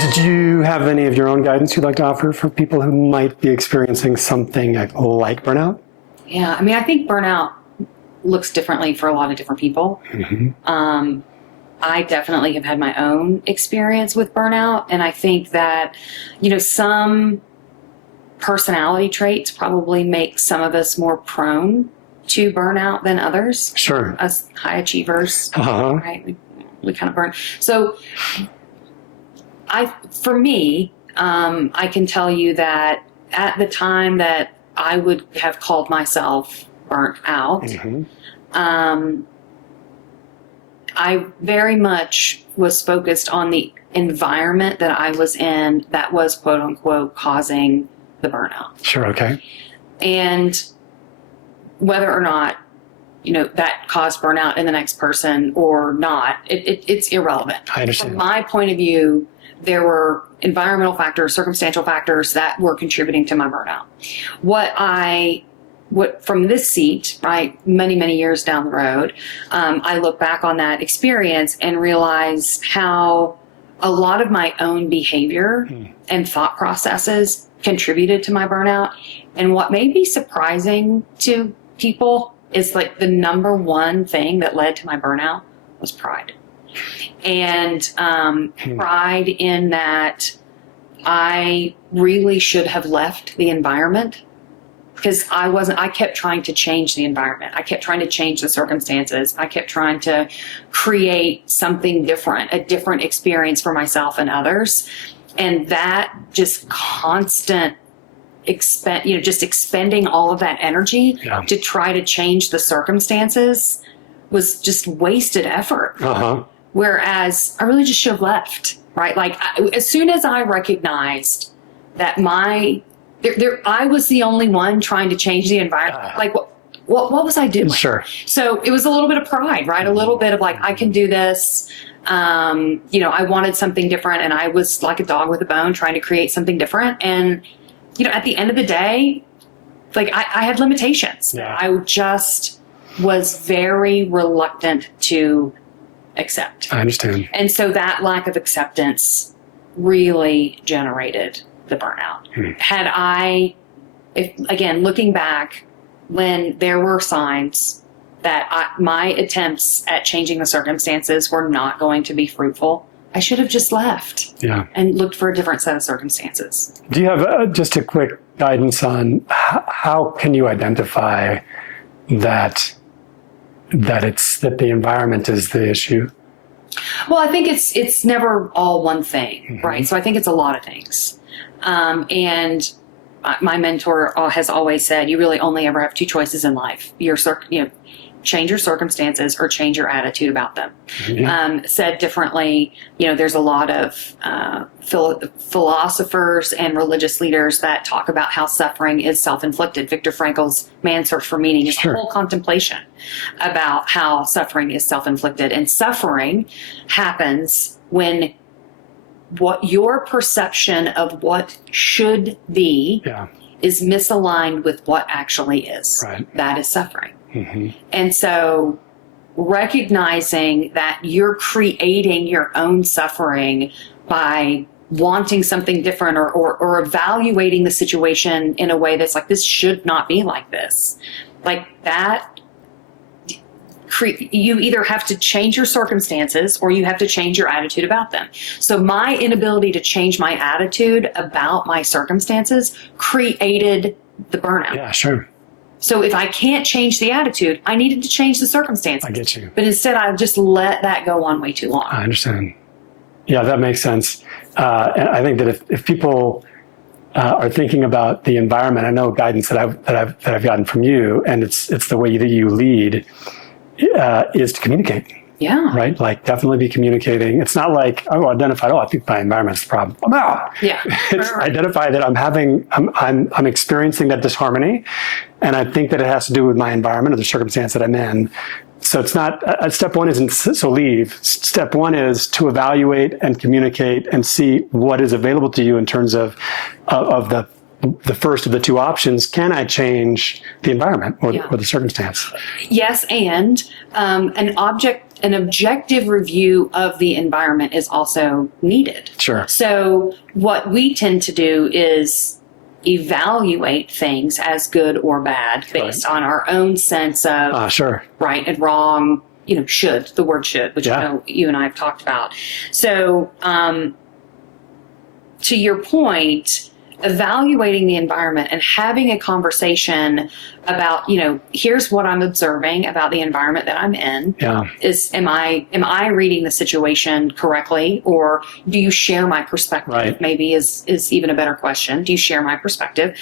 Did you have any of your own guidance you'd like to offer for people who might be experiencing something like burnout? Yeah, I mean, I think burnout looks differently for a lot of different people. I definitely have had my own experience with burnout, and I think that, some personality traits probably make some of us more prone to burnout than others. Sure. Us high achievers, right? We kind of burn. So for me, I can tell you that at the time that I would have called myself burnt out, I very much was focused on the environment that I was in that was quote unquote causing the burnout. Sure. Okay. And whether or not, that caused burnout in the next person or not, it's irrelevant. I understand. From my point of view, there were environmental factors, circumstantial factors that were contributing to my burnout. What from this seat, right, many, many years down the road, I look back on that experience and realize how a lot of my own behavior and thought processes contributed to my burnout. And what may be surprising to people is like the number one thing that led to my burnout was pride. And pride in that I really should have left the environment, because I kept trying to change the environment. I kept trying to change the circumstances. I kept trying to create something different, a different experience for myself and others. And that just constant expending all of that energy to try to change the circumstances was just wasted effort. Whereas I really just should have left, right? Like as soon as I recognized that I was the only one trying to change the environment. Like, what was I doing? Sure. So it was a little bit of pride, right? A little bit of like, I can do this. I wanted something different, and I was like a dog with a bone trying to create something different. And, at the end of the day, like I had limitations. Yeah. I just was very reluctant to accept. I understand. And so that lack of acceptance really generated the burnout. Again, looking back, when there were signs that my attempts at changing the circumstances were not going to be fruitful, I should have just left and looked for a different set of circumstances. Do you have just a quick guidance on how can you identify that the environment is the issue? Well, I think it's never all one thing, right? So I think it's a lot of things. And my mentor has always said, you really only ever have two choices in life. Change your circumstances or change your attitude about them. Said differently, there's a lot of philosophers and religious leaders that talk about how suffering is self-inflicted. Viktor Frankl's Man's Search for Meaning is a whole contemplation about how suffering is self-inflicted. And suffering happens when what your perception of what should be is misaligned with what actually is. Right. That is suffering. And so recognizing that you're creating your own suffering by wanting something different or evaluating the situation in a way that's like, this should not be like this. Like that, you either have to change your circumstances or you have to change your attitude about them. So my inability to change my attitude about my circumstances created the burnout. Yeah, sure. So if I can't change the attitude, I needed to change the circumstances. I get you. But instead, I just let that go on way too long. I understand. Yeah, that makes sense. And I think that if people are thinking about the environment, I know guidance that I've gotten from you, and it's the way that you lead, is to communicate. Yeah. Right? Like definitely be communicating. It's not like, identify, I think my environment's the problem. I'm out. Yeah. It's identify that I'm experiencing that disharmony. And I think that it has to do with my environment or the circumstance that I'm in. So it's not, step one isn't, so leave. Step one is to evaluate and communicate and see what is available to you in terms of the first of the two options. Can I change the environment or the circumstance? Yes, and an an objective review of the environment is also needed. Sure. So what we tend to do is evaluate things as good or bad based on our own sense of Sure. right and wrong, the word should, which I know you and I have talked about. So to your point, evaluating the environment and having a conversation about, here's what I'm observing about the environment that I'm in. Yeah. Am I reading the situation correctly, or do you share my perspective? Right. Maybe is even a better question. Do you share my perspective?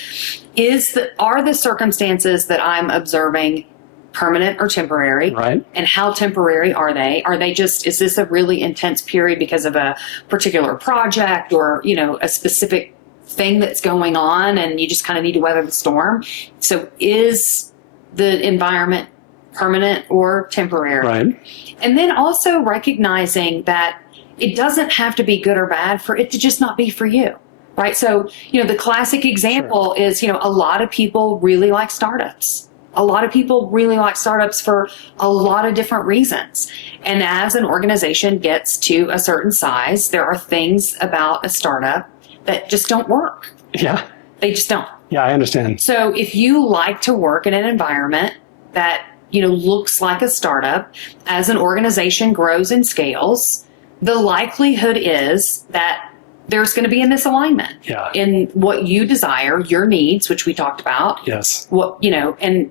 Are the circumstances that I'm observing permanent or temporary? Right. And how temporary are they? Is this a really intense period because of a particular project or, a specific thing that's going on and you just kind of need to weather the storm? So is the environment permanent or temporary? Right. And then also recognizing that it doesn't have to be good or bad for it to just not be for you. Right. So, the classic example is, a lot of people really like startups. A lot of people really like startups for a lot of different reasons. And as an organization gets to a certain size, there are things about a startup that just don't work. Yeah. They just don't. Yeah, I understand. So if you like to work in an environment that, looks like a startup, as an organization grows and scales, the likelihood is that there's going to be a misalignment in what you desire, your needs, which we talked about. Yes. And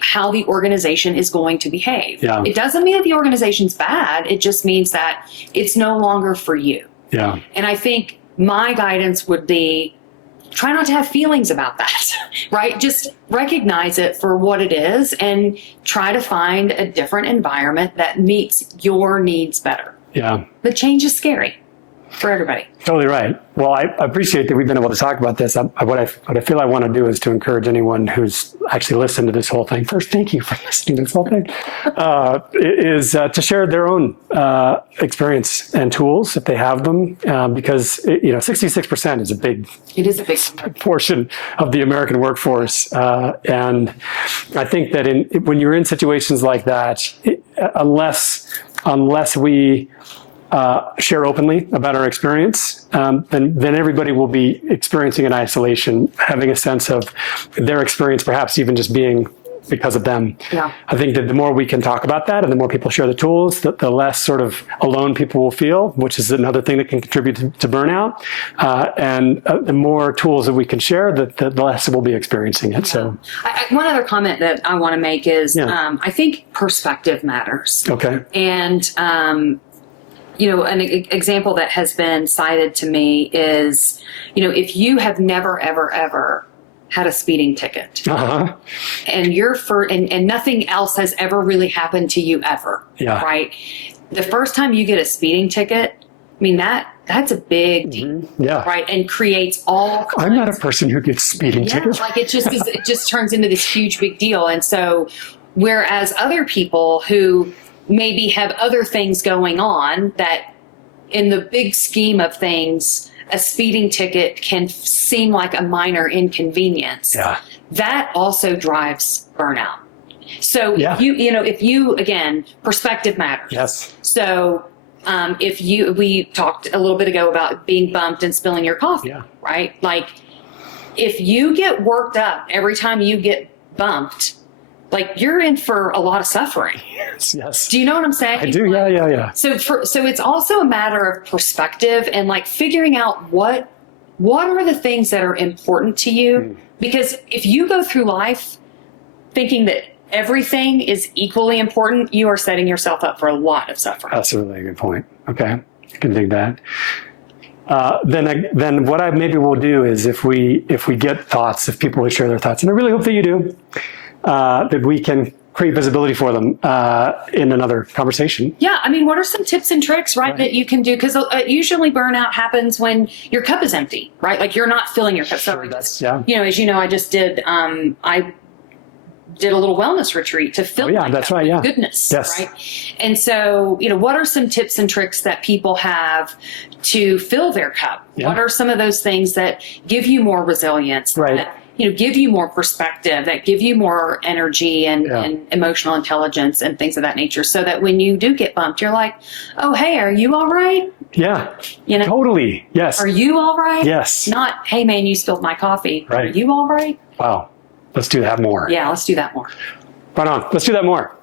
how the organization is going to behave. Yeah. It doesn't mean that the organization's bad. It just means that it's no longer for you. Yeah. And I think my guidance would be try not to have feelings about that, right? Just recognize it for what it is and try to find a different environment that meets your needs better. Yeah. But change is scary for everybody. Totally right. Well, I appreciate that we've been able to talk about this. What I feel I want to do is to encourage anyone who's actually listened to this whole thing. First, thank you for listening to this whole thing. Is to share their own experience and tools if they have them, because 66% is a big. It is a big portion of the American workforce, and I think that when you're in situations like that, unless we share openly about our experience, then everybody will be experiencing in isolation, having a sense of their experience, perhaps even just being because of them. Yeah. I think that the more we can talk about that and the more people share the tools, the less sort of alone people will feel, which is another thing that can contribute to burnout. And the more tools that we can share, the less we'll be experiencing it. Yeah. So, one other comment that I want to make is I think perspective matters. Okay. And an example that has been cited to me is, if you have never, ever, ever had a speeding ticket and and nothing else has ever really happened to you ever, right? The first time you get a speeding ticket, I mean, that's a big deal, right? And creates all kinds. I'm not a person who gets speeding tickets. Like it just turns into this huge big deal. And so, whereas other people who maybe have other things going on that in the big scheme of things, a speeding ticket can seem like a minor inconvenience. Yeah. That also drives burnout. So if you, again, perspective matters. Yes. So we talked a little bit ago about being bumped and spilling your coffee, right? Like if you get worked up every time you get bumped, like you're in for a lot of suffering. Yes. Do you know what I'm saying? I do. Yeah. So it's also a matter of perspective and like figuring out what are the things that are important to you. Because if you go through life thinking that everything is equally important, you are setting yourself up for a lot of suffering. That's a really good point. Okay. I can dig that. Then what I maybe will do is if we get thoughts, if people will share their thoughts, and I really hope that you do, that we can create visibility for them in another conversation. Yeah, I mean, what are some tips and tricks, right, that you can do? Because usually burnout happens when your cup is empty, right? Like you're not filling your cup. Sure, as you know, I just did, I did a little wellness retreat to fill my cup with goodness, right? And so, what are some tips and tricks that people have to fill their cup? What are some of those things that give you more resilience, that give you more perspective, that give you more energy and emotional intelligence and things of that nature, so that when you do get bumped, you're like, oh, hey, are you all right? Yeah. Totally. Yes. Are you all right? Yes. Not, hey, man, you spilled my coffee. Right. Are you all right? Wow. Let's do that more. Yeah, let's do that more. Right on. Let's do that more.